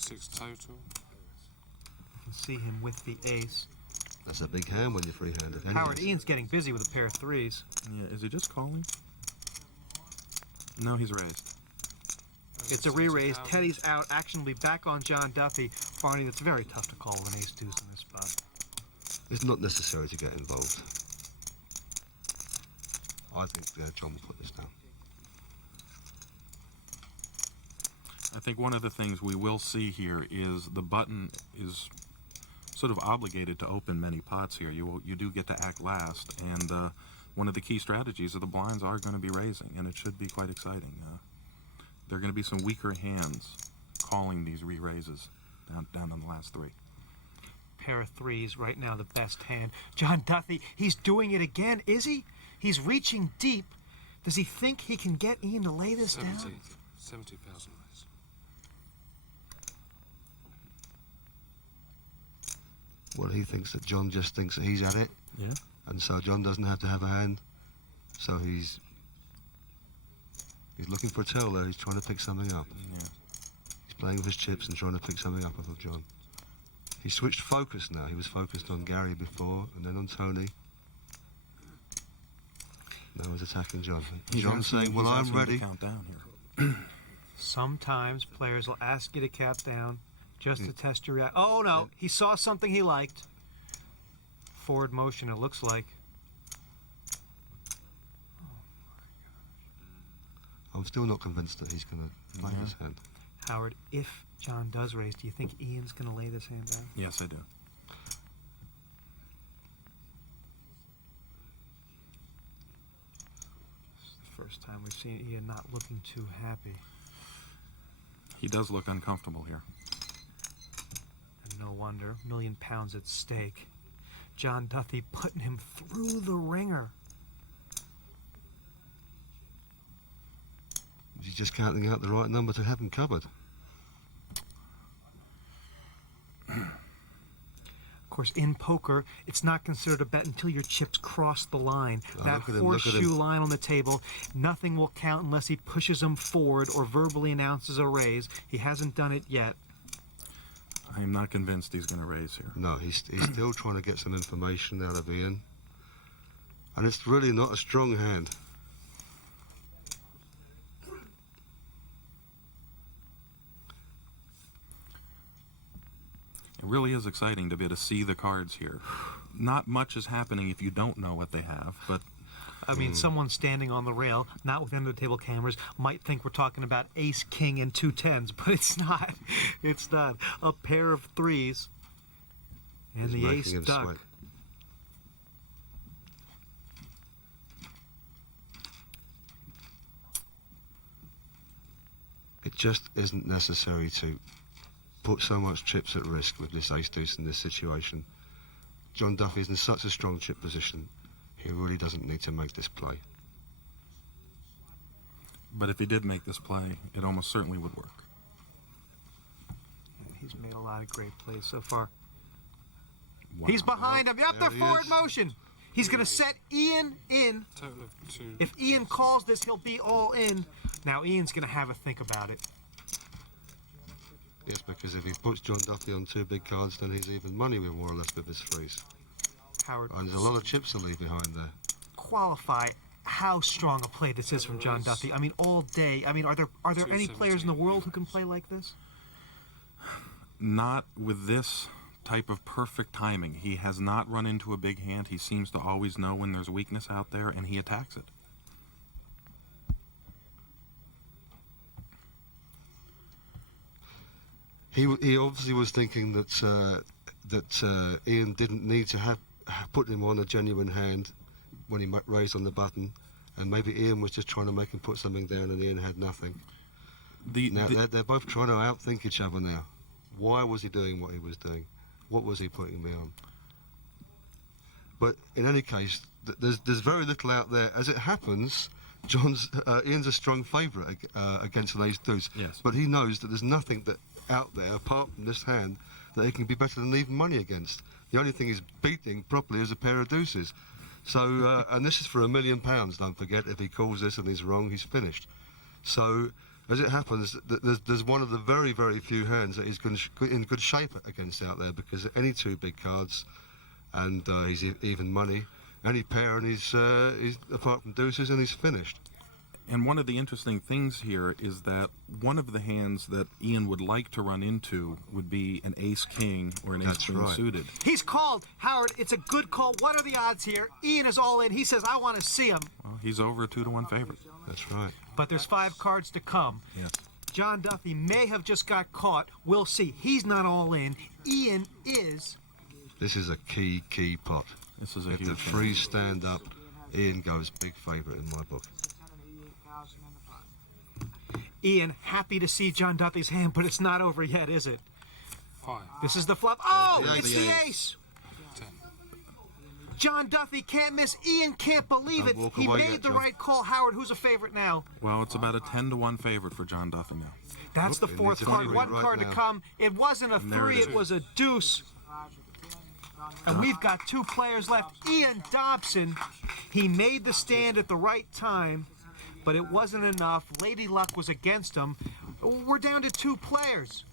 6 total. You can see him with the ace. That's a big hand when you're free-handed. Howard, Ian's getting busy with a pair of threes. Yeah, is he just calling? No, he's raised. It's a re-raise. Teddy's out. Action will be back on John Duthie. Barney, that's very tough to call with an ace-deuce in this spot. It's not necessary to get involved. I think John will put this down. I think one of the things we will see here is the button is sort of obligated to open many pots here. You do get to act last, and one of the key strategies of the blinds are going to be raising, and it should be quite exciting. There are going to be some weaker hands calling these re-raises down in the last three. Pair of threes right now, the best hand. John Duthie, he's doing it again, is he? He's reaching deep. Does he think he can get Ian to lay this down? 70,000 raise. Well, he thinks that John just thinks that he's at it. Yeah. And so John doesn't have to have a hand. So he's looking for a tell there. He's trying to pick something up. Yeah. He's playing with his chips and trying to pick something up off of John. He switched focus now. He was focused on Gary before and then on Tony. Now he's attacking John. John's saying, well, I'm ready. Count down here. Sometimes players will ask you to count down just to test your reaction. Oh, no. He saw something he liked. Forward motion, it looks like. I'm still not convinced that he's going to lay his hand. Howard, if John does raise, do you think Ian's going to lay this hand down? Yes, I do. This is the first time we've seen Ian not looking too happy. He does look uncomfortable here. And no wonder. £1 million at stake. John Duthie putting him through the ringer. He's just counting out the right number to have him covered. Of course, in poker, it's not considered a bet until your chips cross the line. Oh, that horseshoe line on the table, nothing will count unless he pushes them forward or verbally announces a raise. He hasn't done it yet. I am not convinced he's going to raise here. No, he's still trying to get some information out of Ian. And it's really not a strong hand. It really is exciting to be able to see the cards here. Not much is happening if you don't know what they have, but... I mean, someone standing on the rail, not with end-of-the-table cameras, might think we're talking about ace, king, and 2 10s, but it's not. It's not. A pair of threes, and He's the making ace him duck. sweat. It just isn't necessary to put so much chips at risk with this ace-deuce in this situation. John Duthie's in such a strong chip position, he really doesn't need to make this play. But if he did make this play, it almost certainly would work. He's made a lot of great plays so far. Wow. He's behind him. Yep, they're There he forward is. motion. He's going to set Ian in. Total of 2. If Ian calls this, he'll be all in. Now Ian's going to have a think about it. Yes, because if he puts John Duthie on 2 big cards, then he's even money with more or less with his threes. Howard, And there's a lot of chips to leave behind there. qualify how strong a play this is from John Duthie. I mean, all day. I mean, are there any players in the world who can play like this? Not with this type of perfect timing. He has not run into a big hand. He seems to always know when there's weakness out there, and he attacks it. He obviously was thinking that Ian didn't need to have put him on a genuine hand when he raised on the button, and maybe Ian was just trying to make him put something down, and Ian had nothing. They're both trying to outthink each other now. Why was he doing what he was doing? What was he putting me on? But in any case, there's very little out there. As it happens, Ian's a strong favourite against an ace-deuce. Yes. But he knows that there's nothing out there apart from this hand that he can be better than even money against. The only thing he's beating properly is a pair of deuces. So, and this is for £1 million, don't forget. If he calls this and he's wrong, he's finished. So, as it happens, there's one of the very, very few hands that he's in good shape against out there, because any two big cards, and he's even money, any pair, and he's apart from deuces, and he's finished. And one of the interesting things here is that one of the hands that Ian would like to run into would be an ace-king or an ace-queen right. suited. He's called. Howard, it's a good call. What are the odds here? Ian is all in. He says, I want to see him. Well, he's over a 2-to-1 favorite. That's right. But there's 5 cards to come. Yes. John Duthie may have just got caught. We'll see. He's not all in. Ian is. This is a key pot. This is a If huge the thing. threes stand up, Ian goes big favourite in my book. Ian, happy to see John Duthie's hand, but it's not over yet, is it? 5. This is the flop. Oh, Yeah, it's the the ace. ace. 10. John Duthie can't miss. Ian can't believe Don't it. walk He away made yet, the John. right call. Howard, who's a favorite now? Well, it's about a 10-to-1 favorite for John Duthie now. That's the It fourth needs a card. three One right card now. to come. It wasn't a And there 3, it it is. was a deuce. And we've got 2 players left. Ian Dobson, he made the stand at the right time, but it wasn't enough. Lady Luck was against him. We're down to 2 players.